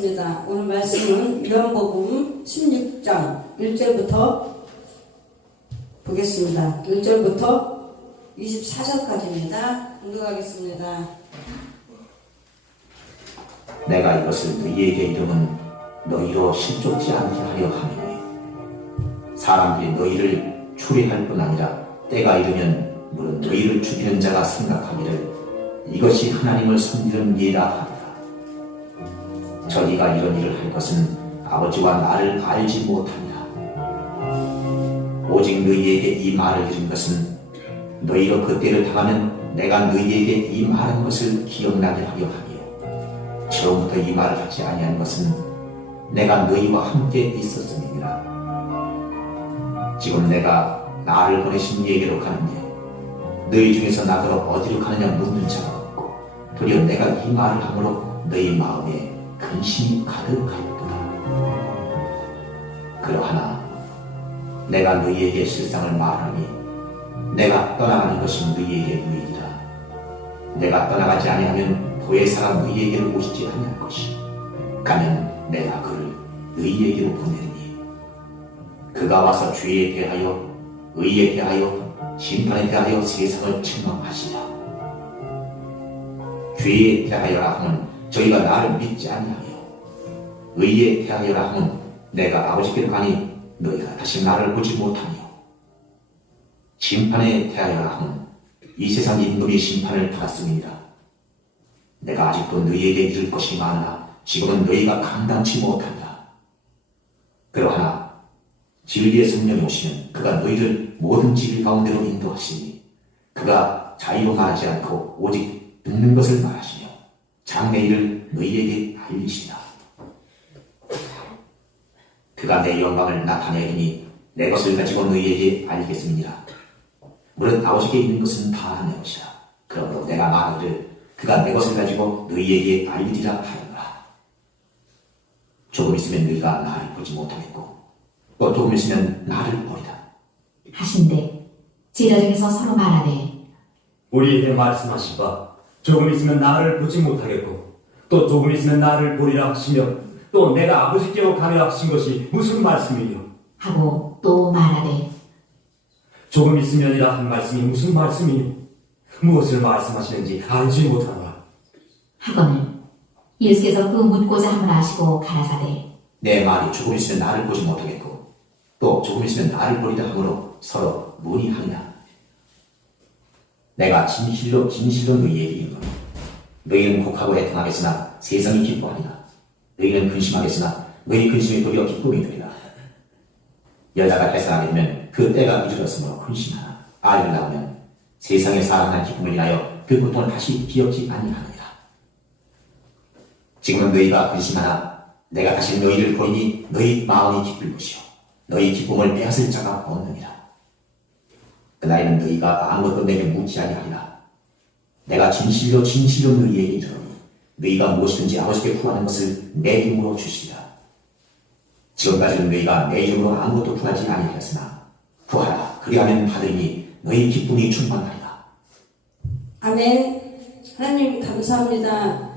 하겠습니다. 오늘 말씀은 요한복음 16장 1절부터 보겠습니다. 1절부터 24절까지입니다. 공독하겠습니다. 내가 이것을 너희에게 이름은 너희로 실족지 않게 하려 함이니 사람들이 너희를 추리할 뿐 아니라 때가 이르면 물론 너희를 죽이는 자가 생각하기를 이것이 하나님을 섬기는 예라 하리라. 저희가 이런 일을 할 것은 아버지와 나를 알지 못하니라. 오직 너희에게 이 말을 이룬 것은 너희로 그때를 당하면 내가 너희에게 이 말한 것을 기억나게 하려 하며 처음부터 이 말을 하지 아니한 것은 내가 너희와 함께 있었음이니라. 지금 내가 나를 보내신 이에게로 가는데 너희 중에서 나더러 어디로 가느냐 묻는 자가 없고 도리어 내가 이 말을 함으로 너희 마음에 근심이 가득하였도다. 그러하나 내가 너희에게 실상을 말하니 내가 떠나가는 것이 너희에게 유익이라. 내가 떠나가지 아니하면 보혜사가 너희에게로 오시지 아니할 것이 가면 내가 그를 너희에게로 보내리니 그가 와서 죄에 대하여 의에 대하여 심판에 대하여 세상을 책망하시라. 죄에 대하여라 하면 저희가 나를 믿지 아니하며 의에 대하여라 하면 내가 아버지께로 가니 너희가 다시 나를 보지 못하며 심판에 대하여라 하면 이 세상 임금이 심판을 받았음이니라. 내가 아직도 너희에게 이를 것이 많으나 지금은 너희가 감당치 못한다. 그러하나 진리의 성령이 오시면 그가 너희를 모든 진리 가운데로 인도하시니 그가 자의로 말하지 않고 오직 듣는 것을 말하시며 장래일을 너희에게 알리시라. 그가 내 영광을 나타내리니 내 것을 가지고 너희에게 알리겠음이니라. 물론 아버지께 있는 것은 다 내 것이라. 그러므로 내가 말하기를 그가 내 것을 가지고 너희에게 알리리라 하였노라. 조금 있으면 너희가 나를 보지 못하겠고 또 조금 있으면 나를 보리라 하신대 제자 중에서 서로 말하되 우리에게 말씀하신 바 조금 있으면 나를 보지 못하겠고 또 조금 있으면 나를 보리라 하시며 또 내가 아버지께로 가려 하신 것이 무슨 말씀이뇨? 하고 또 말하되 조금 있으면이라 한 말씀이 무슨 말씀이뇨? 무엇을 말씀하시는지 알지 못하노라. 하거늘 예수께서 그 묻고자 함을 아시고 가라사대 내 말이 조금 있으면 나를 보지 못하겠고 또 조금 있으면 나를 보리라 하므로 서로 문의하리라. 내가 진실로 너희에게 이르노니 너희는 곡하고 애통하겠으나 세상이 기뻐하리라. 너희는 근심하겠으나 너희 근심이 도리어 기쁨이 되리라. 여자가 해산하게 되면 그 때가 이르렀으므로 근심하나 아이를 낳으면 세상에 사랑한 기쁨을 인하여 그 고통을 다시 기억지 아니하느니라. 지금은 너희가 근심하나 내가 다시 너희를 보이니 너희 마음이 기쁠 것이요 너희 기쁨을 빼앗을 자가 없느니라. 그날에는 너희가 아무것도 내게 묻지 아니하리라. 내가 진실로 너희에게 이르노니 너희가 무엇이든지 아버지께 구하는 것을 내 이름으로 주시리라. 지금까지는 너희가 내 이름으로 아무것도 구하지 아니하였으나 구하라. 그리하면 받으니 너희 기쁨이 충만하리라. 아멘. 하나님 감사합니다.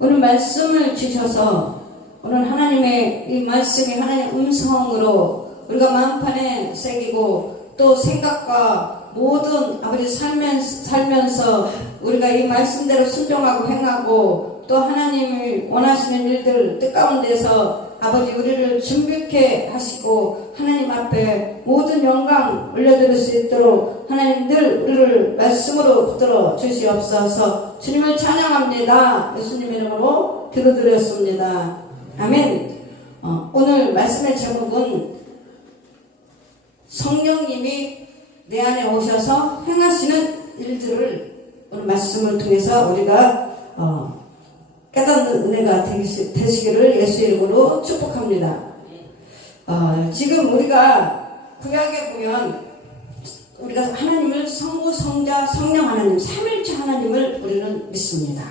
오늘 말씀을 주셔서 오늘 하나님의 이 말씀이 하나님의 음성으로 우리가 마음판에 새기고 또 생각과 모든 아버지 살면서 우리가 이 말씀대로 순종하고 행하고 또 하나님이 원하시는 일들 뜻 가운데서 아버지 우리를 준비케 하시고 하나님 앞에 모든 영광 올려드릴 수 있도록 하나님 늘 우리를 말씀으로 붙들어 주시옵소서. 주님을 찬양합니다. 예수님 이름으로 기도드렸습니다. 아멘. 오늘 말씀의 제목은 성령님이 내 안에 오셔서 행하시는 일들을 오늘 말씀을 통해서 우리가 깨닫는 은혜가 되시기를 예수 이름으로 축복합니다. 지금 우리가 구약에 보면 우리가 하나님을 성부, 성자, 성령 하나님, 삼일체 하나님을 우리는 믿습니다.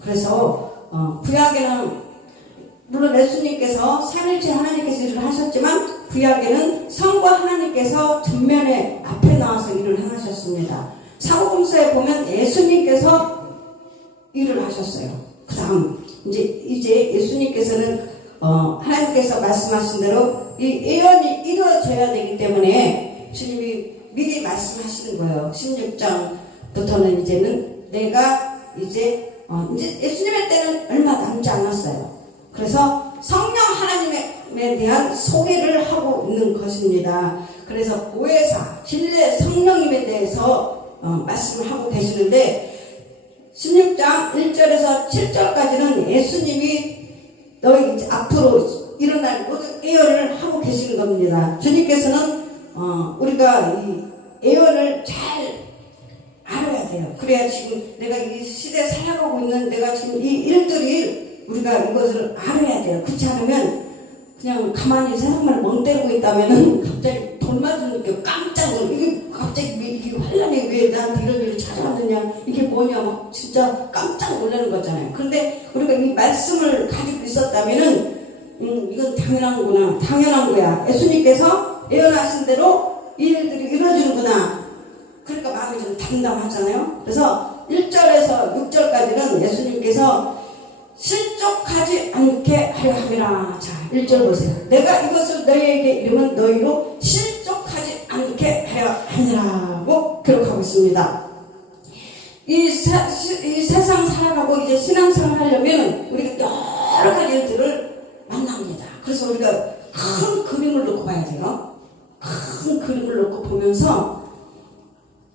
그래서 구약에는 물론 예수님께서 삼일체 하나님께서 일을 하셨지만 구약에는 성과 하나님께서 뒷면에 앞에 나와서 일을 행하셨습니다. 사복음서에 보면 예수님께서 일을 하셨어요. 그 다음 이제 예수님께서는 하나님께서 말씀하신 대로 이 예언이 이루어져야 되기 때문에 주님이 미리 말씀하시는 거예요. 16장부터는 이제는 내가 이제 예수님의 때는 얼마 남지 않았어요. 그래서 성령 하나님에 대한 소개를 하고 있는 것입니다. 그래서 보혜사, 진리의 성령님에 대해서 말씀을 하고 계시는데 16장 1절에서 7절까지는 예수님이 너희 이제 앞으로 일어날 모든 예언을 하고 계시는 겁니다. 주님께서는 우리가 이 예언을 잘 알아야 돼요. 그래야 지금 내가 이 시대에 살아가고 있는 내가 지금 이 일들이 우리가 이것을 알아야 돼요. 그렇지 않으면 그냥 가만히 세상만 멍 때리고 있다면은 갑자기 돌 맞으니까 깜짝 놀라. 이게 갑자기 이게 환란이 왜 나한테 이런 일이 찾아왔느냐, 이게 뭐냐, 막 진짜 깜짝 놀라는 거잖아요. 그런데 우리가 이 말씀을 가지고 있었다면은 이건 당연한 거야. 예수님께서 예언하신 대로 이 일들이 이루어지는구나. 그러니까 마음이 좀 담담하잖아요. 그래서 1절에서 6절까지는 예수님께서 실족하지 않게 하려 함이라. 자, 1절 보세요. 내가 이것을 너희에게 이르면 너희로 실족하지 않게 하려 함이라고 기록하고 있습니다. 이 세상 살아가고 이제 신앙생활 하려면 우리가 여러 가지 일들을 만납니다. 그래서 우리가 큰 그림을 놓고 봐야 돼요. 큰 그림을 놓고 보면서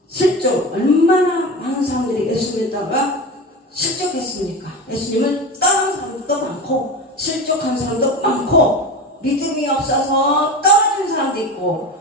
실족, 얼마나 많은 사람들이 예수 믿다가 실족했습니까? 예수님을 떠난 사람도 많고 실족한 사람도 많고 믿음이 없어서 떨어진 사람도 있고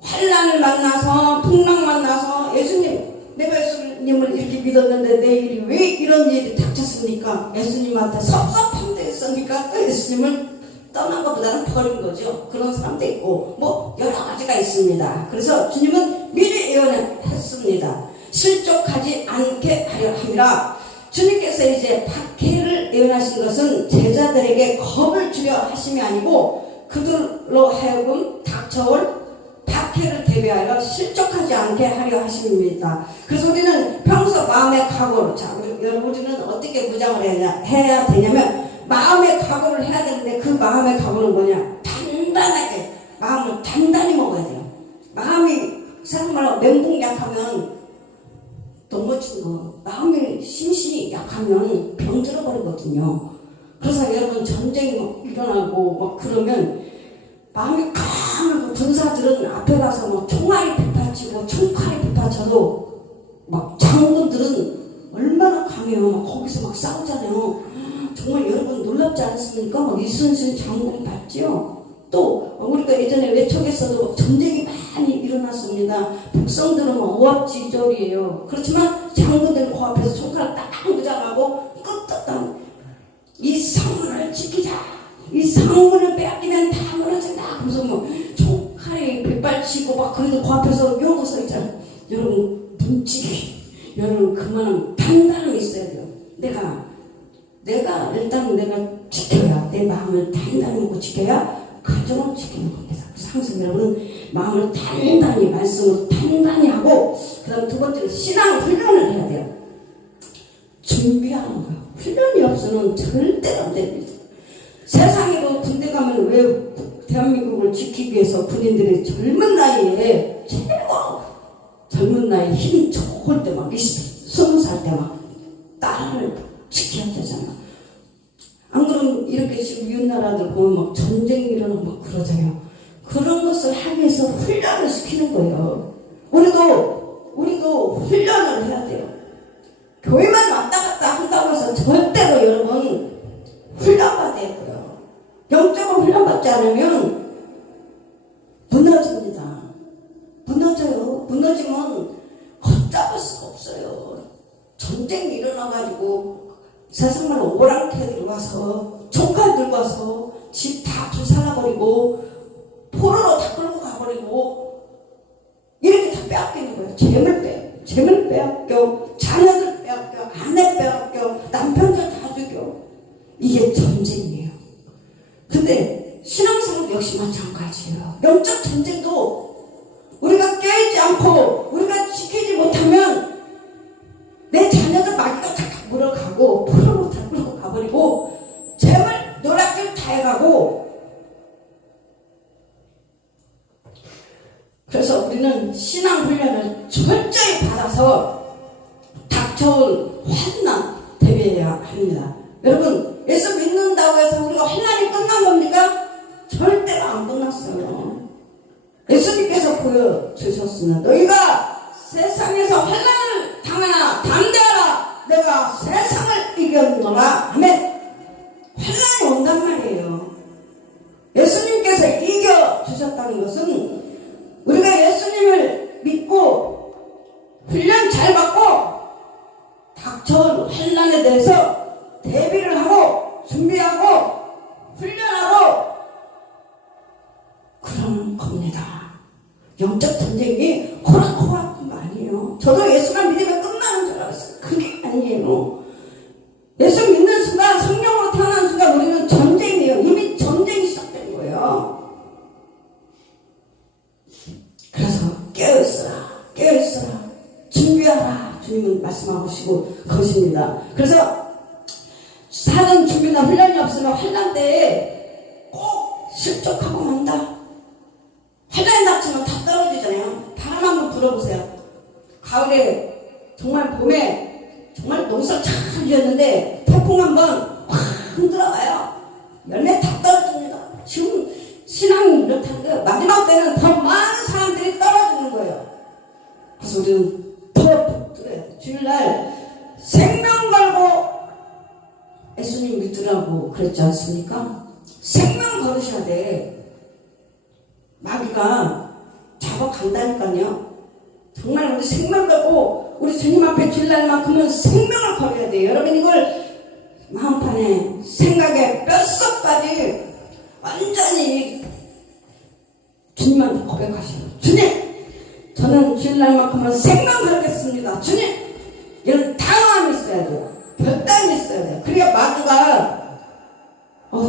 환난을 만나서 풍랑 만나서 예수님, 내가 예수님을 이렇게 믿었는데 내 일이 왜 이런 일이 닥쳤습니까? 예수님한테 섭섭함도 있으니까 또 예수님을 떠난 것보다는 버린 거죠. 그런 사람도 있고 뭐 여러 가지가 있습니다. 그래서 주님은 미리 예언했습니다. 실족하지 않게 하려 함이라. 주님께서 이제 박해를 예언하신 것은 제자들에게 겁을 주려 하심이 아니고 그들로 하여금 닥쳐올 박해를 대비하여 실족하지 않게 하려 하십니다. 그래서 우리는 평소 마음의 각오로, 자, 우리는 어떻게 무장을 해야 되냐면 마음의 각오를 해야 되는데 그 마음의 각오는 뭐냐? 단단하게 마음을 단단히 먹어야 돼요. 마음이 사람말로 멘붕 약하면 넘어진 거, 마음이 심신이 약하면 병들어 버리거든요. 그래서 여러분 전쟁이 막 일어나고 막 그러면 마음이 강하고 군사들은 앞에 가서 막 총알이 빗받치고 총칼이 빗받쳐도 막 장군들은 얼마나 강해요. 막 거기서 막 싸우잖아요. 정말 여러분 놀랍지 않습니까? 막 이순신 장군 봤지요? 또 우리가 예전에 외척에서도 전쟁이 많이 일어났습니다. 백성들은 막 오합지졸이에요. 그렇지만 장군들은 그 앞에서 총칼을 딱 무장하고 끄떡한 이 성문을 지키자. 이 성문을 빼앗기면 다 무너진다. 그래서 뭐 총칼이 빗발치고 막 그래도 그 앞에서 이러고 서 있잖아. 여러분 눈치기. 여러분 그만한 단단함이 있어야 돼요. 내가 일단 내가 지켜야, 내 마음을 단단히 먹고 지켜야 가정을 지키는 겁니다. 그래서 항상 여러분은 마음을 단단히, 말씀으로 단단히 하고, 그 다음 두 번째로 신앙 훈련을 해야 돼요. 준비하는 거예요. 훈련이 없으면 절대로 안 됩니다. 세상에도 군대 가면 왜 대한민국을 지키기 위해서 군인들이 젊은 나이에 최고 젊은 나이에 힘이 좋을 때 막 20살 때 막 나라를 지켜야 되잖아. 안 그러면 이렇게 지금 이웃나라들 보면 막 전쟁이 일어나고 막 그러잖아요. 그런 것을 하기 위해서 훈련을 시키는 거예요. 우리도 훈련을 해야 돼요. 교회만 왔다 갔다 한다고 해서 절대로 여러분 훈련받아야 돼요. 영적으로 훈련받지 않으면 무너집니다. 무너져요. 무너지면 걷잡을 수가 없어요. 전쟁이 일어나가지고 세상말로 오랑캐 들어와서 총칼 들고 와서 집 다 불살라버리고 포로로 다 끌고 가버리고 이렇게 다 빼앗기는 거예요. 재물 빼앗겨, 자녀들 빼앗겨, 아내 빼앗겨, 남편들 다 죽여. 이게 전쟁이에요. 근데 신앙생활도 역시 마찬가지예요. 영적 전쟁도 우리가 깨지 않고 우리가 지키지 못하면 내 자녀들 마귀가 다 물어가고 포로로 다 끌고 가버리고 신앙 훈련을 철저히 받아서 닥쳐올 환난 대비해야 합니다. 여러분, 예수 믿는다고 해서 우리가 환난이 끝난 겁니까? 절대로 안 끝났어요. 예수님께서 보여주셨으나 너희가 세상에서 환난을 당하나 담대하라, 내가 세상을 이겼노라 하면 환난이 온단 말이에요. 예수님께서 이겨주셨다는 것은 우리가 예수님을 믿고 훈련 잘 받고 닥쳐온 환난에 대해서 대비를 하고 준비하고 훈련하고 그러는 겁니다. 영적 전쟁이 호락호락한 거 아니에요. 저도 예수만 믿으면 끝나는 줄 알았어요. 그게 아니에요. 예수 믿는 순간, 성령으로 태어난 순간 우리는 전쟁이에요. 이미 전쟁이 시작된 거예요. 그래서 깨어있어라, 준비하라, 주님은 말씀하시고 것입니다. 그래서 사는 준비나 훈련이 없으면 환난 때에 꼭 실족하고 만다. 환난에 닥치면 다 떨어지잖아요. 바람 한번 불어보세요. 가을에 정말 봄에 정말 농사를 잘 지었는데 태풍 한번 확 흔들어가요. 열매 다 떨어집니다. 지금 신앙이 이렇다는데 마지막 때는 더 많은 사람들이 떨어지는 거예요. 그래서 우리는 더 붙들어야 돼. 주일날 생명 걸고 예수님 믿으라고 그랬지 않습니까? 생명 걸으셔야 돼. 마귀가 잡아간다니까요. 정말 우리 생명 걸고 우리 주님 앞에 주일날만큼은 생명을 걸어야 돼요. 여러분 이걸 마음판에 생각에 뼛속까지 완전히 주님한테 고백하셔요. 주님, 저는 주일날만큼은 생명 걸겠습니다. 주님, 이런 당황함이 있어야 돼요. 결단이 있어야 돼요. 그래야 마귀가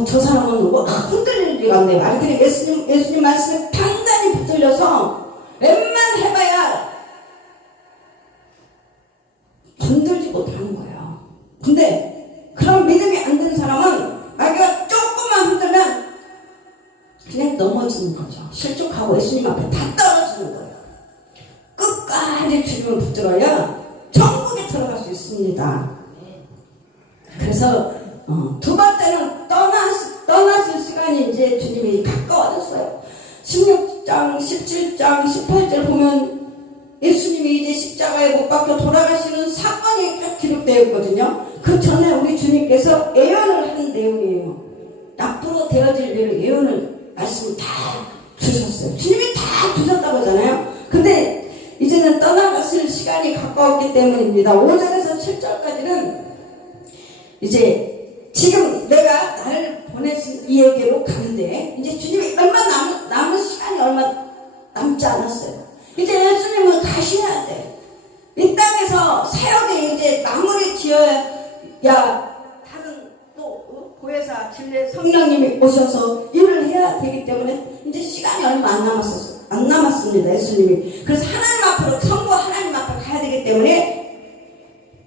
저 사람은 흔들릴 리가 없네. 말들이 예수님 말씀에 단단히 붙들려서 웬만해봐야 건들지 못하는 거예요. 근데 그런 믿음이 안 되는 사람은 마귀가 조금만 흔들면 그냥 넘어지는 거죠. 실족하고 예수님 앞에 다 떨어지는 거예요. 끝까지 주님을 붙들어야 천국에 들어갈 수 있습니다. 그래서 두 번째는 떠났을 시간이 이제 주님이 가까워졌어요. 16장, 17장, 18절 보면 예수님이 이제 십자가에 못 박혀 돌아가시는 사건이 쭉 기록되어 있거든요. 그 전에 우리 주님께서 예언을 하는 내용이에요. 앞으로 되어질 일을 예언을 말씀을 다 주셨어요. 주님이 다 주셨다고 하잖아요. 근데 이제는 떠나갔을 시간이 가까웠기 때문입니다. 5절에서 7절까지는 이제 지금 내가 나를 보내신 이에게로 가는데 이제 주님이 얼마 남은 시간이 얼마 남지 않았어요. 이제 예수님은 가셔야 돼. 이 땅에서 사역에 이제 마무리 지어야 다른 또 보혜사 진례 성령님이 오셔서 일을 해야 되기 때문에 이제 시간이 얼마 안 남았습니다. 예수님이. 그래서 하나님 앞으로 성부 하나님 앞으로 가야 되기 때문에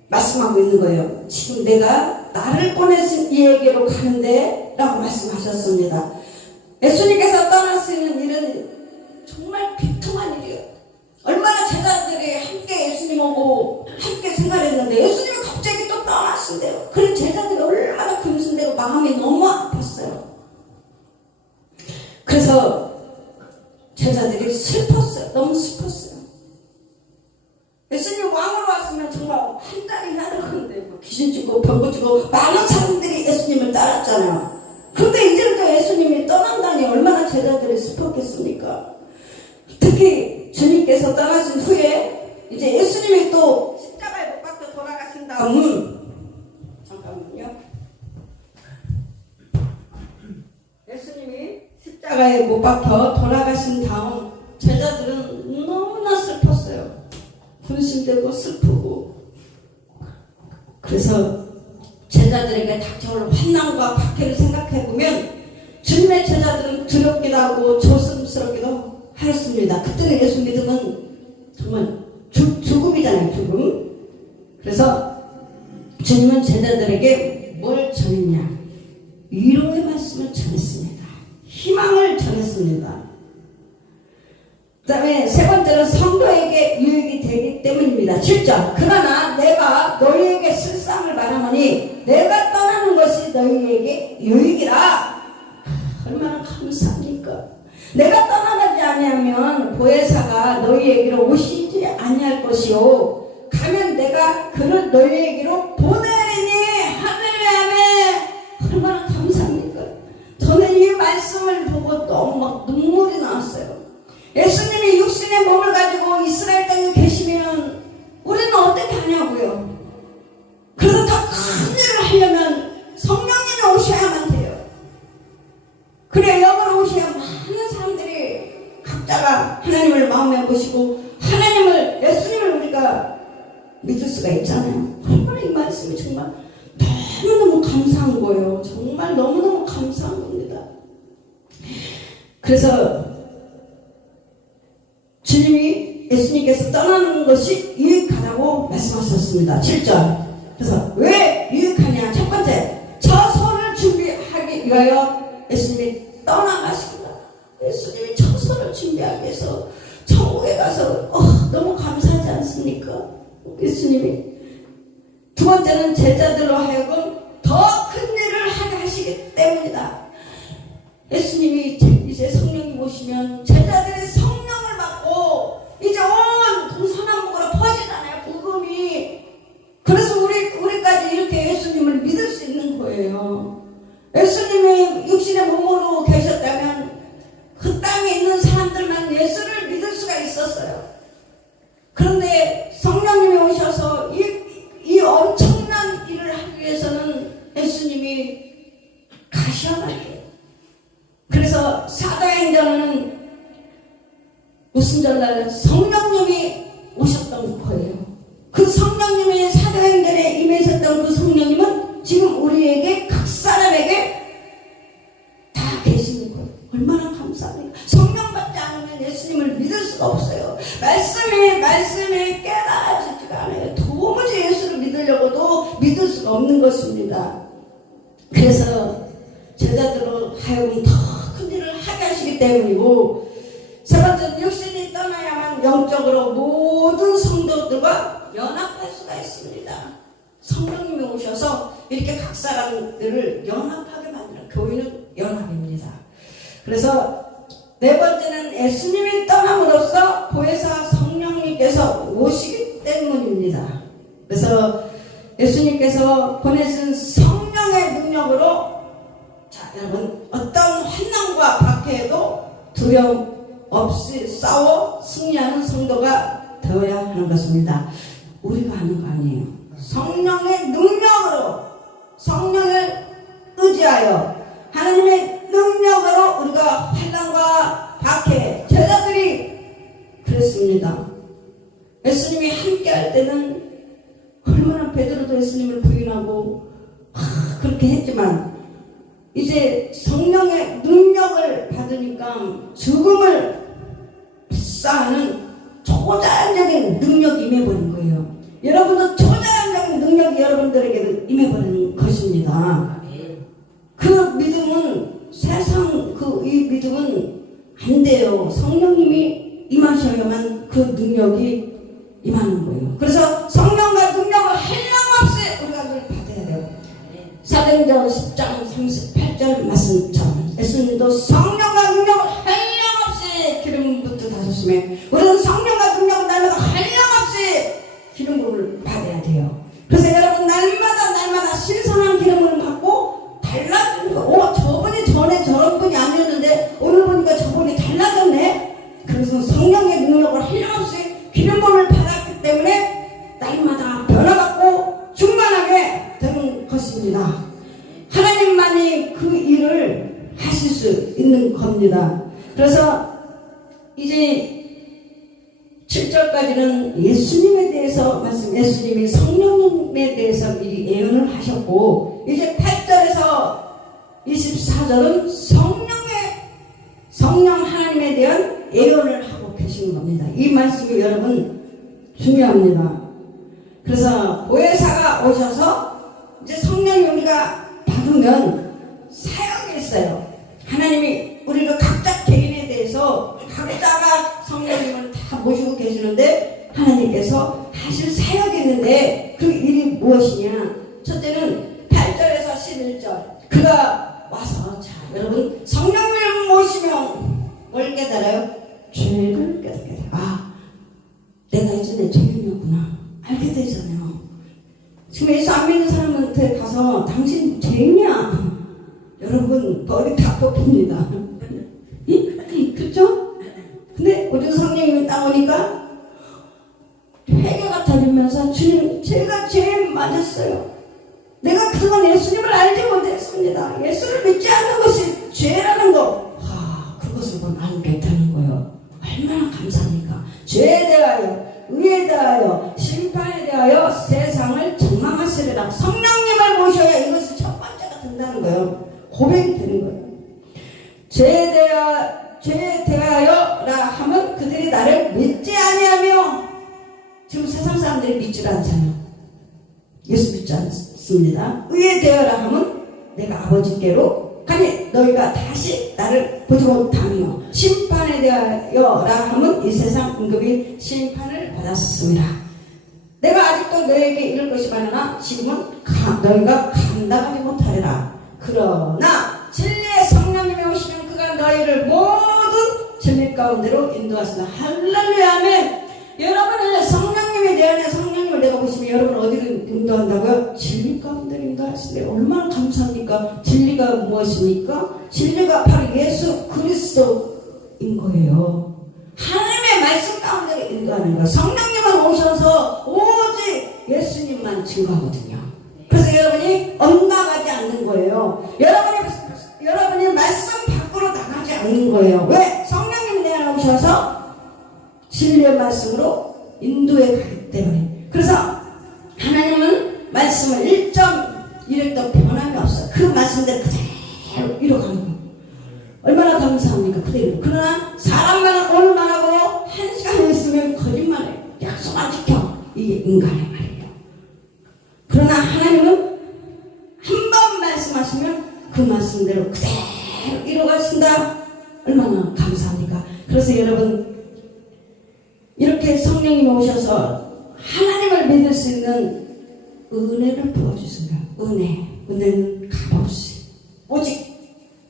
말씀하고 있는 거예요. 지금 내가 나를 보내신 이에게로 가는데 라고 말씀하셨습니다. 예수님께서 떠나시는 일은 정말 비통한 일이에요. 얼마나 제자들이 함께 예수님 오고 함께 생활했는데 예수님이 갑자기 또 떠나신대요. 그런 제자들이 얼마나 금순대고 마음이 너무 아팠어요. 그래서 제자들이 슬펐어요. 너무 슬펐어요. 예수님 왕으로 왔으면 정말 한 달이 해야 될 건데 귀신 죽고 병고 죽고 많은 사람들이 예수님을 따랐잖아요. 그런데 이제부터 예수님이 떠난다니 얼마나 제자들이 슬펐겠습니까? 특히 주님께서 떠나신 후에 이제 예수님이 또 십자가에 못 박혀 돌아가신 다음은 잠깐만요. 예수님이 십자가에 못 박혀 돌아가신 다음 제자들은 너무나 슬펐어요. 분심되고 슬프고. 그래서 제자들에게 닥쳐올 환난과 박해를 생각해보면 주님의 제자들은 두렵기도 하고 조심스럽기도 하였습니다. 그때는 예수 믿음은 정말 죽음이잖아요. 죽음. 그래서 주님은 제자들에게 뭘 전했냐? 위로의 말씀을 전했습니다. 희망을 전했습니다. 다음에 세 번째는 성도에게 유익이 되기 때문입니다. 7절. 그러나 내가 너희에게 실상을 말하노니 내가 떠나는 것이 너희에게 유익이라. 얼마나 감사합니까? 내가 떠나지 아니하면 보혜사가 너희에게로 오시지 아니할 것이요 가면 내가 그를 너희에게로 보내리니. 할렐루야. 얼마나 감사합니까? 저는 이 말씀을 보고 너무 막 눈물이 나왔어요. 예수님이 육신의 몸을 가지고 이스라엘 땅에 계시면 우리는 어떻게 하냐고요. 그래서 더 큰 일을 하려면 성령님이 오셔야만 돼요. 그래 영으로 오셔야 많은 사람들이 각자가 하나님을 마음에 모시고 하나님을, 예수님을 우리가 믿을 수가 있잖아요. 얼마나 이 말씀이 정말 너무너무 감사한 거예요. 정말 너무너무 감사한 겁니다. 그래서 주님이, 예수님께서 떠나는 것이 유익하다고 말씀하셨습니다. 7절. 그래서 왜 유익하냐? 첫 번째, 처소를 준비하기 위하여 예수님이 떠나가십니다. 예수님이 처소를 준비하기 위해서 천국에 가서 너무 감사하지 않습니까? 예수님이. 두 번째는 제자들로 하여금 더 큰 일을 하게 하시기 때문이다. 예수님이 이제 성령이 오시면 제자들의 성령을 받고 이제 온 동서남북으로 퍼지잖아요. 복음이. 그래서 우리까지 이렇게 예수님을 믿을 수 있는 거예요. 예수님이 육신의 몸으로 계셨다면 그 땅에 있는 사람들만 예수를 믿을 수가 있었어요. 그런데 성령님이 오셔서 이 엄청난 일을 하기 위해서는 예수님이 가셔야 돼요. 그래서 사도행전은 무슨 전날 성령님이 오셨던 거예요. 그 성령님이 사도행전에 임하셨던 그 성령님은 지금 우리에게 각 사람에게 다 계시는 거예요. 얼마나 감사합니까? 성령 받지 않으면 예수님을 믿을 수가 없어요. 말씀이 깨달아지지가 않아요. 도무지 예수를 믿으려고도 믿을 수가 없는 것입니다. 그래서 제자들로 하여금 더 큰 일을 하게 하시기 때문이고, 세 번째는 육신이 떠나야만 영적으로 모든 성도들과 연합할 수가 있습니다. 성령님이 오셔서 이렇게 각 사람들을 연합하게 만드는, 교회는 연합입니다. 그래서 네 번째는 예수님이 떠남으로써 보혜사 성령님께서 오시기 때문입니다. 그래서 예수님께서 보내신 성령의 능력으로, 자 여러분, 어떤 환난과 박해에도 두려움 없이 싸워 승리하는 성도가 되어야 하는 것입니다. 우리가 하는 거 아니에요. 성령의 능력으로, 성령을 의지하여 하나님의 능력으로 우리가 환난과 박해, 제자들이 그랬습니다. 예수님이 함께 할 때는 얼마나 베드로도 예수님을 부인하고 그렇게 했지만, 이제 성령의 능력을 받으니까 죽음을 싸하는 초자연적인 능력이 임해버린 거예요. 여러분도 초자연적인 능력이 여러분들에게 임해버린 것입니다. 그 믿음은 이 믿음은 안 돼요. 성령님이 임하셔야만 그 능력이 임하는 거예요. 그래서 성령과 능력을 한량없이 우리가 늘 받아야 돼요. 사도행전 10장 38절 말씀처럼 예수님도 성령과 능력을 한량없이 기름 붓듯 하셨으며 우리는 성령과 능력을 날마다 한량없이 기름 부음을 받아야 돼요. 그래서 여러분 날마다 신선한 기름을 받고 달라지는 거. 저분이 전에 저런 분이 아니었는데 오늘 보니까 저분이 달라졌네. 그래서 성령의 능력을 한량없이 기름 부음을 받았기 때문에 날마다 변화받고 충만하게 되는 것입니다. 하나님만이 그 일을 하실 수 있는 겁니다. 그래서 이제 7절까지는 예수님에 대해서 예수님이 성령님에 대해서 미리 예언을 하셨고, 이제 8절에서 24절은 성령 하나님에 대한 예언을 하고 계시는 겁니다. 이 말씀이 여러분 중요합니다. 그래서 보혜사가 오셔서 이제 성령이 우리가 받으면 사역이 있어요. 하나님이 우리가 각자 개인에 대해서 각자가 성령이 여러분 성령을 모시면 뭘 깨달아요? 죄를 깨닫게 돼요. 아, 내가 예전에 죄인이었구나 알게 되잖아요. 지금 예수 안 믿는 사람한테 가서 당신 죄인이야, 여러분 머리 다 뽑힙니다. 그렇죠? 근데 우리도 성령님이 따오니까 회개가 터지면서 주님, 제가 죄 맞았어요. 내가 그동안 예수님을 알지 못했습니다. 예수를 믿지 않는 것이 죄라는 거, 그것을 알게 되는 거예요. 얼마나 감사합니까? 죄에 대하여, 의에 대하여, 심판에 대하여 세상을 전망하시리라. 성령님을 모셔야 이것이 첫 번째가 된다는 거예요. 고백이 되는 거예요. 죄에 대하여라 하면 그들이 나를 믿지 아니하며, 지금 세상 사람들이 믿지 않잖아요. 예수 믿지 않습니다. 의에 대하여라 하면 내가 아버지께로 가니 너희가 다시 나를 보지 못하며, 심판에 대하여라 하면 이 세상 임금이 심판을 받았습니다. 내가 아직도 너에게 이를 것이 많으나 지금은 너희가 감당하지 못하리라. 그러나 진리의 성령님이 오시면 그가 너희를 모든 진리 가운데로 인도하시다. 할렐루야, 아멘. 여러분은 성령님에 대한, 성령님을 내가 보시면 여러분 어디로 인도한다고요? 진리 가운데로 인도하시는데 얼마나 감사합니까? 진리가 무엇입니까? 진리가 바로 예수 그리스도인 거예요. 하나님의 말씀 가운데로 인도하는 거예요. 성령님만 오셔서 오직 예수님만 증거하거든요. 그래서 여러분이 엇나가지 않는 거예요. 여러분이 말씀 밖으로 나가지 않는 거예요. 왜? 성령님이 내 안에 오셔서 진리의 말씀으로 인도해 가기 때문에. 그래서 하나님은 말씀을 1.1도 변함이 없어요. 그 말씀대로 그대로 이뤄가는 거예요. 얼마나 감사합니까? 그대로. 그러나 사람만 오늘만 하고 1시간 있으면 거짓말해요. 약속 안 지켜. 이게 인간의 말이에요. 그러나 하나님은 한 번 말씀하시면 그 말씀대로 그대로 이뤄가신다. 얼마나 감사합니까? 그래서 여러분, 이렇게 성령님이 오셔서 하나님을 믿을 수 있는 은혜를 부어주세요. 은혜는 값없이 오직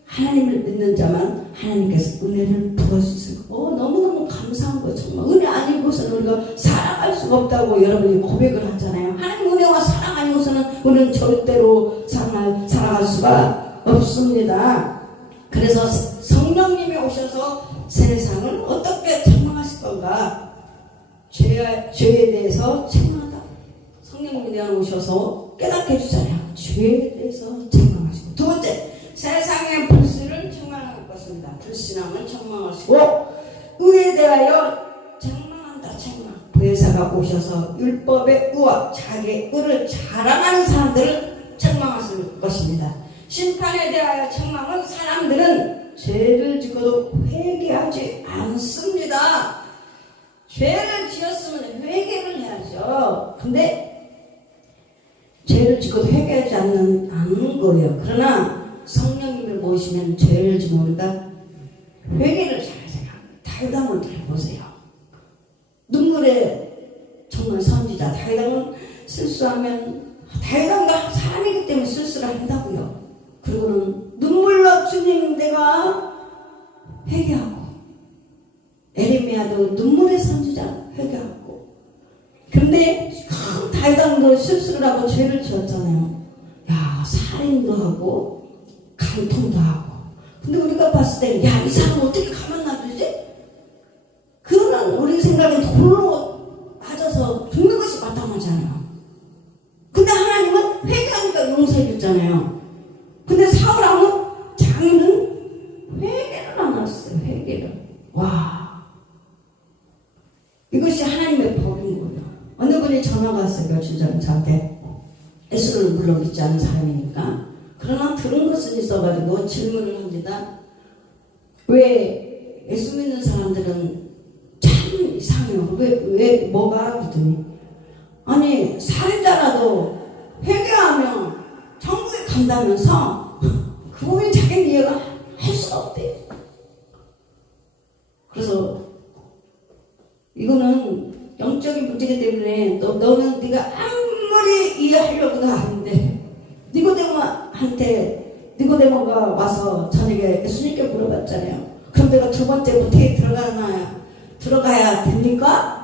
하나님을 믿는 자만 하나님께서 은혜를 부어주세요. 너무너무 감사한 거예요. 정말 은혜 아니고서는 우리가 살아갈 수가 없다고 여러분이 고백을 하잖아요. 하나님 은혜와 사랑 아니고서는 우리는 절대로 살아갈 수가 없습니다. 그래서 성령님이 오셔서 세상을 어떻게 책망하실 건가? 죄에 대해서 책망하다. 성령님이 내 안에 오셔서 깨닫게 해주잖아요. 죄에 대해서 책망하시고, 두 번째, 세상의 불신을 책망할 것입니다. 불신함을 책망하시고, 의에 대하여 책망한다. 책망. 부회사가 오셔서 율법의 의와 자기의 의를 자랑하는 사람들을 책망하실 것입니다. 심판에 대하여 책망은 사람들은 죄를 짓고도 회개하지 않습니다. 죄를 지었으면 회개를 해야죠. 근데 죄를 짓고도 회개하지 않는 거예요. 그러나 성령님을 모시면 죄를 지으니까 회개를 잘하세요. 다윗왕을 잘 보세요. 눈물에 정말 선지자. 다윗왕은 실수하면, 다윗왕도 사람이기 때문에 실수를 한다고요. 그리고는 눈물로 주님 내가 회개하고, 에레미야도 눈물의 선지자 회개하고. 근데 다윗왕도 실수를 하고 죄를 지었잖아요. 살인도 하고 간통도 하고. 근데 우리가 봤을 때 이 사람 어떻게 가만 놔두지? 그거는 우리 생각엔 돌로 맞아서 죽는 것이 마땅하잖아요. 근데 하나님은 회개하니까 용서해 줬잖아요. 근데 사울왕은 장인은 회개를 안 했어요. 회개를. 이것이 하나님의 법인 거예요. 어느 분이 전화가 왔어요. 며칠 전에 저한테. 예수를 물론 믿지 않는 사람이니까. 그러나 들은 것은 있어가지고 질문을 합니다. 왜 예수 믿는 사람들은 참 이상해요. 왜 뭐가? 그러더니, 아니 살인자라도 회개하면 천국에 간다면서 그 부분이 자기는 이해가 할 수가 없대요. 그래서 이거는 영적인 문제이기 때문에 너는 네가 아무리 이해하려고 하는데 니고데모한테 니고데모가 와서 저녁에 예수님께 물어봤잖아요. 그럼 내가 두 번째 어떻게 들어가야 됩니까?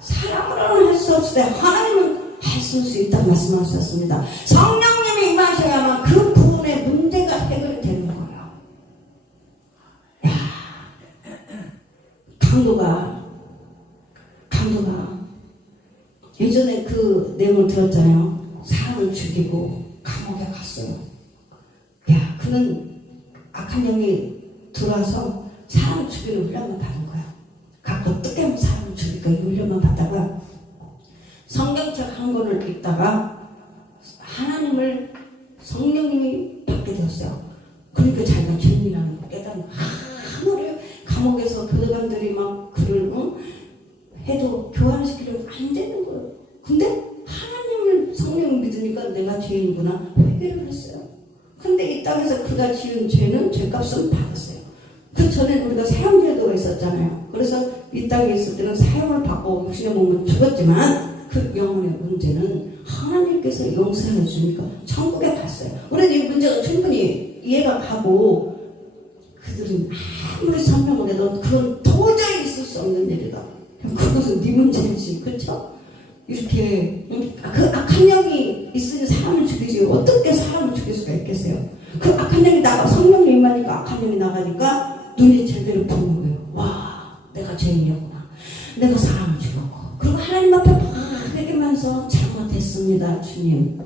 사람으로는 할 수 없을 때 하나님은 하실 수 있다고 말씀하셨습니다. 성령님이 임하셔야만 그 부분의 문제가 해결이 되는 거예요. 야, 강도가 예전에 그 내용을 들었잖아요. 사람을 죽이고 감옥에 갔어요. 야, 그는 악한 영이 들어와서 사람을 죽이는 훈련만 받은 거야. 갖고 어떻게 하면 사람을 죽일까 이 훈련만 받다가 성경책 한 권을 읽다가 하나님을 성령님이 받게 되었어요. 그러니까 자기가 죄인이라는 걸 깨닫는 아무리 감옥에서 교도관들이 막 그를 해도 교환시키려고 안 되는 거예요. 근데 하나님을 성령을 믿으니까 내가 죄인이구나 회개를 했어요. 근데 이 땅에서 그가 지은 죄는 죄값은 받았어요. 그 전에 우리가 사형제도가 있었잖아요. 그래서 이 땅에 있을 때는 사형을 받고 육신의 몸은 죽었지만 그 영혼의 문제는 하나님께서 용서해 주니까 천국에 갔어요. 우리는 이 문제가 충분히 이해가 가고 그들은 아무리 설명을 해도 그건 도저히 있을 수 없는 일이다. 그것은 네 문제지, 그렇죠? 이렇게 그 악한 영이 있으니 사람을 죽이지 어떻게 사람을 죽일 수가 있겠어요? 그 악한 영이 성령이 임하니까 악한 영이 나가니까 눈이 제대로 보는 거예요. 와, 내가 죄인이었구나. 내가 사람을 죽였고. 그리고 하나님 앞에 막 회개하면서 잘못했습니다, 주님.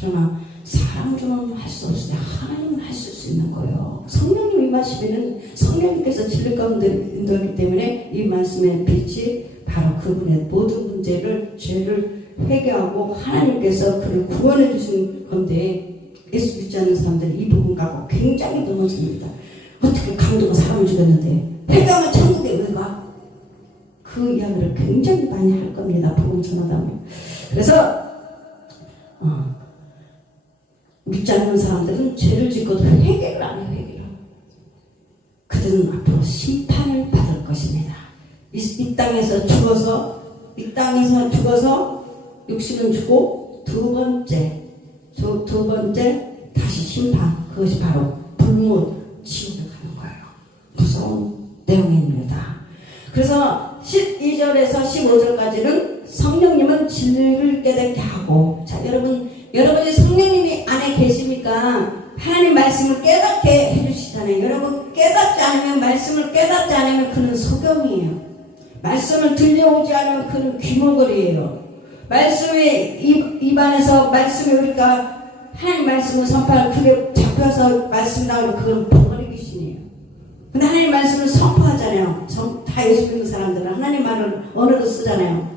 그러나 사람으로는 할 수 없을 때 하나님은 하실 수 있는 거예요. 성령님 임하시면은 성령님께서 진리 가운데 인도하기 때문에 이 말씀의 빛이 바로 그분의 모든 문제를 죄를 회개하고 하나님께서 그를 구원해 주신 건데 예수 믿지 않는 사람들은 이 부분 갖고 굉장히 넘어집니다. 어떻게 강도가 사람을 죽였는데 회개하면 천국에 왜 가? 그 이야기를 굉장히 많이 할 겁니다. 복음 전하다 보면. 그래서 믿지 않는 사람들은 죄를 짓고도 회개를 안 해요. 회개를. 그들은 앞으로 심판을 받을 것입니다. 이 땅에서 죽어서 육신은 죽고 두 번째 다시 심판, 그것이 바로 불못 지옥에 가는 거예요. 무서운 내용입니다. 그래서 12절에서 15절까지는 성령님은 진리를 깨닫게 하고, 자, 여러분이 성령님이 안에 계시니까 하나님 말씀을 깨닫게 해주시잖아요. 여러분 깨닫지 않으면, 말씀을 깨닫지 않으면 그는 소경이에요. 말씀을 들려오지 않으면 그는 귀머거리예요. 말씀이 입안에서 말씀이 우리가 하나님 말씀을 선포하는 그게 잡혀서 말씀 나오면 그건 벙어리 귀신이에요. 근데 하나님 말씀을 선포하잖아요. 다 예수 믿는 사람들은 하나님 말을 언어로 쓰잖아요.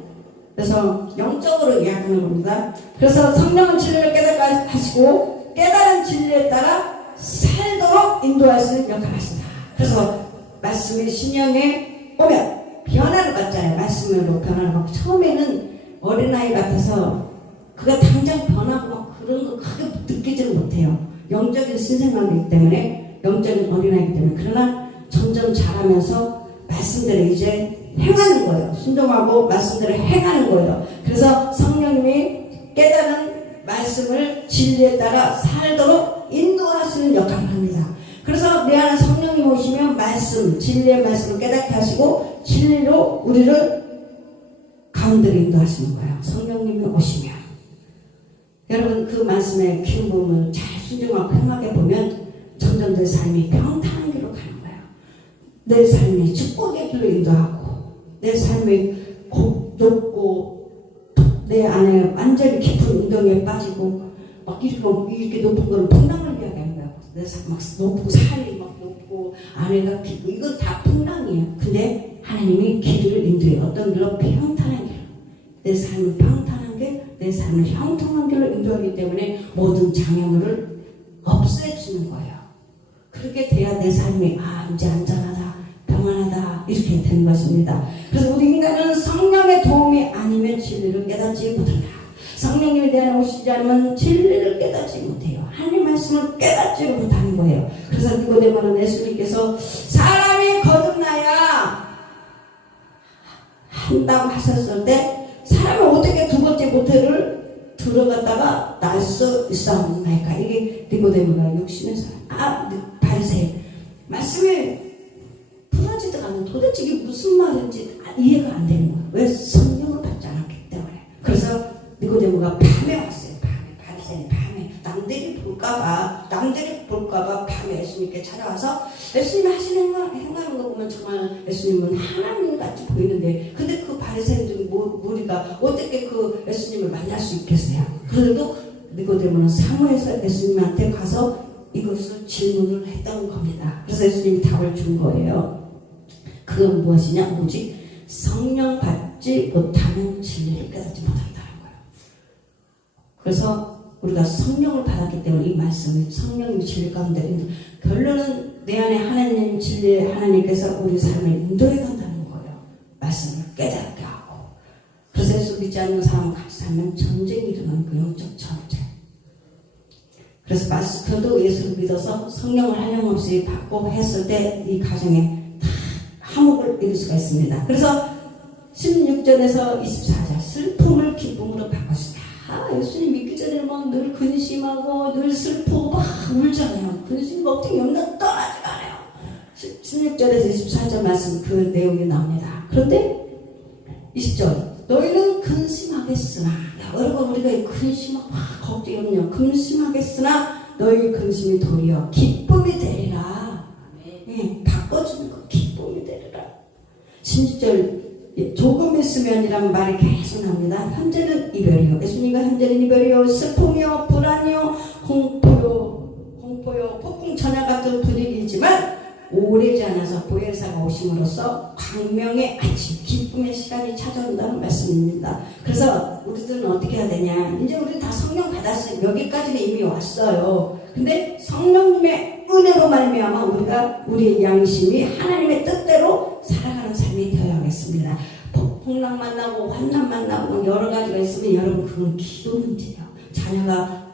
그래서 영적으로 이야기하는 겁니다. 그래서 성령은 진리를 깨닫게 하시고 깨달은 진리에 따라 살도록 인도하시는 역할을 하신다. 그래서 말씀이 신령에 오면 변화를 받잖아요. 말씀으로 변화를 받고, 처음에는 어린아이 같아서 그가 당장 변하고 막 그런 거 크게 느끼지는 못해요. 영적인 신생아이기 때문에, 영적인 어린아이기 때문에. 그러나 점점 자라면서 말씀대로 이제 행하는 거예요. 순종하고 말씀대로 행하는 거예요. 그래서 성령님이 깨달은 말씀을 진리에 따라 살도록 인도하시는 역할을 합니다. 그래서 내 안에 성령님 오시면 말씀, 진리의 말씀을 깨닫게 하시고 진리로 우리를 가운데로 인도하시는 거예요. 성령님이 오시면. 여러분 그 말씀의 키운 부분을 잘 순종하고 행하게 보면 점점 내 삶이 평탄한 길로 가는 거예요. 내 삶이 축복의 길로 인도하고, 내 삶이 높고 내 안에 완전히 깊은 운동에 빠지고 막 이렇게 높은 거는 풍랑을 이야기하는 거예요. 내 삶 막 높고 살이 막 높고 안에가 깊고 이건 다 풍랑이에요. 근데 하나님이 길을 인도해요. 어떤 길로? 평탄한 길. 내 삶을 평탄한 길, 내 삶을 형통한 길로 인도하기 때문에 모든 장애물을 없애주는 거예요. 그렇게 돼야 내 삶이 이제 안전하다, 평안하다 이렇게 되는 것입니다. 그래서 우리 인간은 성령의 도움이 아니면 진리를 깨닫지 못한다. 성령님이 내 안에 오시지 않으면 진리를 깨닫지 못해요. 하나님 말씀을 깨닫지 못하는 거예요. 그래서 니고데모는 예수님께서 사람이 거듭나야 한다고 하셨을 때 사람이 어떻게 두 번째 모태를 들어갔다가 날 수 있사옵나이까. 이게 니고데모가 욕심의 사람. 바리새인. 말씀이 풀어지지가 않는, 도대체 이게 무슨 말인지 이해가 안 되는 거예요. 왜? 성령을 받지 않았기 때문에. 그래서 니고데모가 밤에 왔어요. 바리새인이 밤에. 남들이 볼까봐 밤에 예수님께 찾아와서 예수님이 하시는 행하는 거 보면 정말 예수님은 하나님같이 보이는데, 근데 그 바리새인들 무리가 어떻게 그 예수님을 만날 수 있겠어요? 그래도 니고데모는 사모해서 예수님한테 가서 이것을 질문을 했던 겁니다. 그래서 예수님이 답을 준 거예요. 그건 무엇이냐? 오직 성령 받지 못하면 진리를 깨닫지 못한다는 거예요. 그래서 우리가 성령을 받았기 때문에 이 말씀을 성령님 진리 가운데, 결론은 내 안에 하나님 진리, 하나님께서 우리 삶을 인도해 간다는 거예요. 말씀을 깨닫게 하고. 그래서 예수 믿지 않는 사람과 같이 살면 전쟁이 일어나는 그 영적 전쟁. 그래서 저도 예수를 믿어서 성령을 한량없이 받고 했을 때 이 가정에 다 화목을 이룰 수가 있습니다. 그래서 16절에서 24절 슬픔을 기쁨으로 바꿨습니다. 예수님 믿기 전에 막 늘 근심하고 늘 슬프고 막 울잖아요. 근심 걱정이 없나 떠나지가 않아요. 16절에서 24절 말씀 그 내용이 나옵니다. 그런데 20절 너희는 근심하겠으나, 여러분 우리가 근심하고 걱정이 없냐, 근심하겠으나 너희 근심이 도리어 기쁨이 되리라. 바꿔주는 거 기쁨이 되리라. 16절 조금 있으면이란 말이 계속 나옵니다. 현재는 이별이요, 예수님과 현재는 이별이요, 슬픔이요, 불안이요, 공포요, 폭풍천하 같은 분위기이지만 오래지 않아서 보혜사가 오심으로써 광명의 아침, 기쁨의 시간이 찾아온다는 말씀입니다. 그래서 우리들은 어떻게 해야 되냐, 이제 우리 다 성령 받았어요. 여기까지는 이미 왔어요. 근데 성령님의 은혜로 말미암아 우리가 우리의 양심이 하나님의 뜻대로 살아가는 삶이 되어야겠습니다. 풍랑 만나고 환난 만나고 여러 가지가 있으면 여러분 그건 기도 문제예요. 자녀가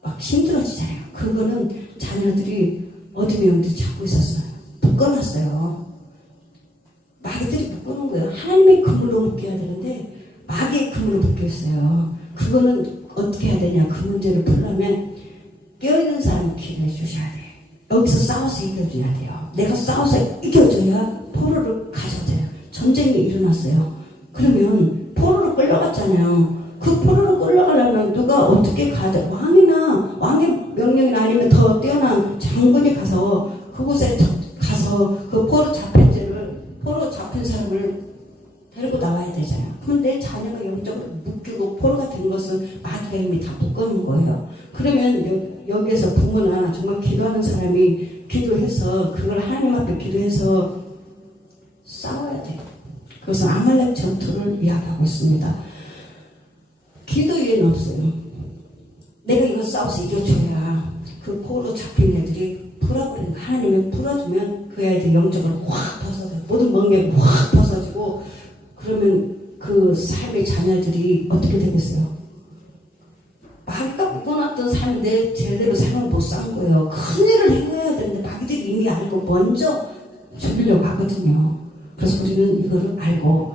막 힘들어지잖아요. 그거는 자녀들이 어둠에 어디 잡고 있었어요. 묶어놨어요. 마귀들이 묶어놓은 거예요. 하나님의 그물로 묶여야 되는데 마귀의 그물로 묶여있어요. 그거는 어떻게 해야 되냐, 그 문제를 풀려면 깨어있는 사람은 기도해 주셔야 돼요. 여기서 싸워서 이겨줘야 돼요. 내가 싸워서 이겨줘야 포로를 가져야 돼요. 전쟁이 일어났어요. 그러면 포로로 끌려갔잖아요. 그 포로로 끌려가려면 누가 어떻게 가야 돼? 왕의 명령이나 아니면 더 뛰어난 장군이 가서 그곳에 가서 그 포로 잡힌 사람을 데리고 나와야 되잖아요. 그럼 내 자녀가 영적으로 묶이고 포로가 된 것은 마귀가 이미 다 묶어놓은 거예요. 그러면 여기에서 부모나 정말 기도하는 사람이 기도해서 그걸 하나님 앞에 기도해서 싸워야 돼요. 그것은 아말렉 전투를 이야기하고 있습니다. 기도 이해는 없어요. 내가 이거 싸워서 이겨줘야 그 포로 잡힌 애들이 풀어버리는, 하나님이 풀어주면 그 애들 영적으로 확 벗어져요. 모든 멍에가 확 벗어지고, 그러면 그 삶의 자녀들이 어떻게 되겠어요? 마귀가 묶어놨던 삶인데 제대로 삶을 못 산 거예요. 큰 일을 해야 되는데 마귀들이 이미 알고 먼저 죽이려고 하거든요. 그래서 우리는 이거를 알고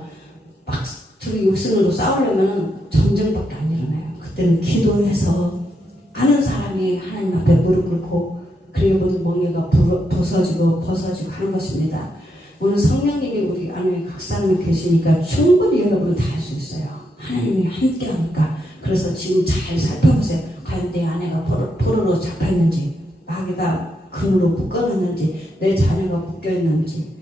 막 둘이 육신으로 싸우려면 전쟁밖에 안 일어나요. 그때는 기도해서 아는 사람이 하나님 앞에 무릎 꿇고, 그리고 모든 멍에가 벗어지고 하는 것입니다. 오늘 성령님이 우리 안에 각 사람이 계시니까 충분히 여러분은 다 할 수 있어요. 하나님이 함께 하니까. 그래서 지금 잘 살펴보세요. 과연 내 아내가 포로로 잡혔는지, 마귀가 금으로 묶어놨는지, 내 자녀가 묶여있는지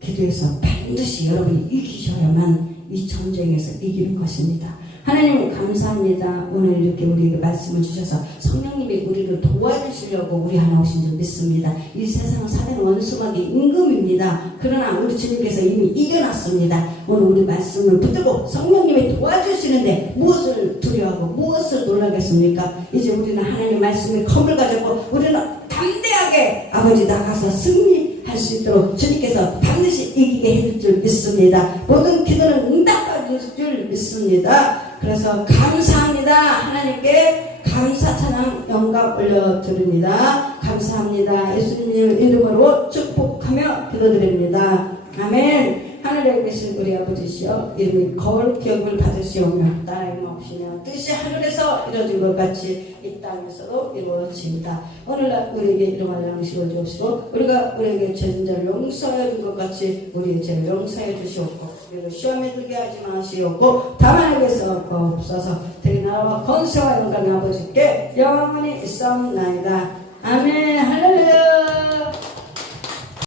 기도해서 반드시 여러분이 이기셔야만 이 전쟁에서 이기는 것입니다. 하나님 감사합니다. 오늘 이렇게 우리에게 말씀을 주셔서 성령님이 우리를 도와주시려고 우리 하나 오신 줄 믿습니다. 이 세상은 사단의 원수막이 임금입니다. 그러나 우리 주님께서 이미 이겨놨습니다. 오늘 우리 말씀을 붙들고 성령님이 도와주시는데 무엇을 두려워하고 무엇을 놀라겠습니까? 이제 우리는 하나님 말씀에 검을 가졌고 우리는 담대하게 아버지 나가서 승리할 수 있도록 주님께서 반드시 이기게 해줄 줄 믿습니다. 모든 기도는 응답해 줄 줄 믿습니다. 그래서 감사합니다. 하나님께 감사 찬양 영광 올려드립니다. 감사합니다. 예수님 이름으로 축복하며 기도드립니다. 아멘. 하늘의 하늘에 계신 우리 아버지시여 이름이 거울 기업을 받으시오며 나라임 없으며 뜻이 하늘에서 이루어진 것 같이 이 땅에서도 이루어집니다. 오늘날 우리에게 일용할 양식을 주옵시고 우리가 우리에게 죄진 자를 용서하여 준 것 같이 우리의 죄를 용서해 주시옵고 우리를 시험에 들게 하지 마시옵고 다만 에게서 없어서 되게 나라와 권세와 영광의 아버지께 영원히 있사옵나이다. 아멘. 할렐루야.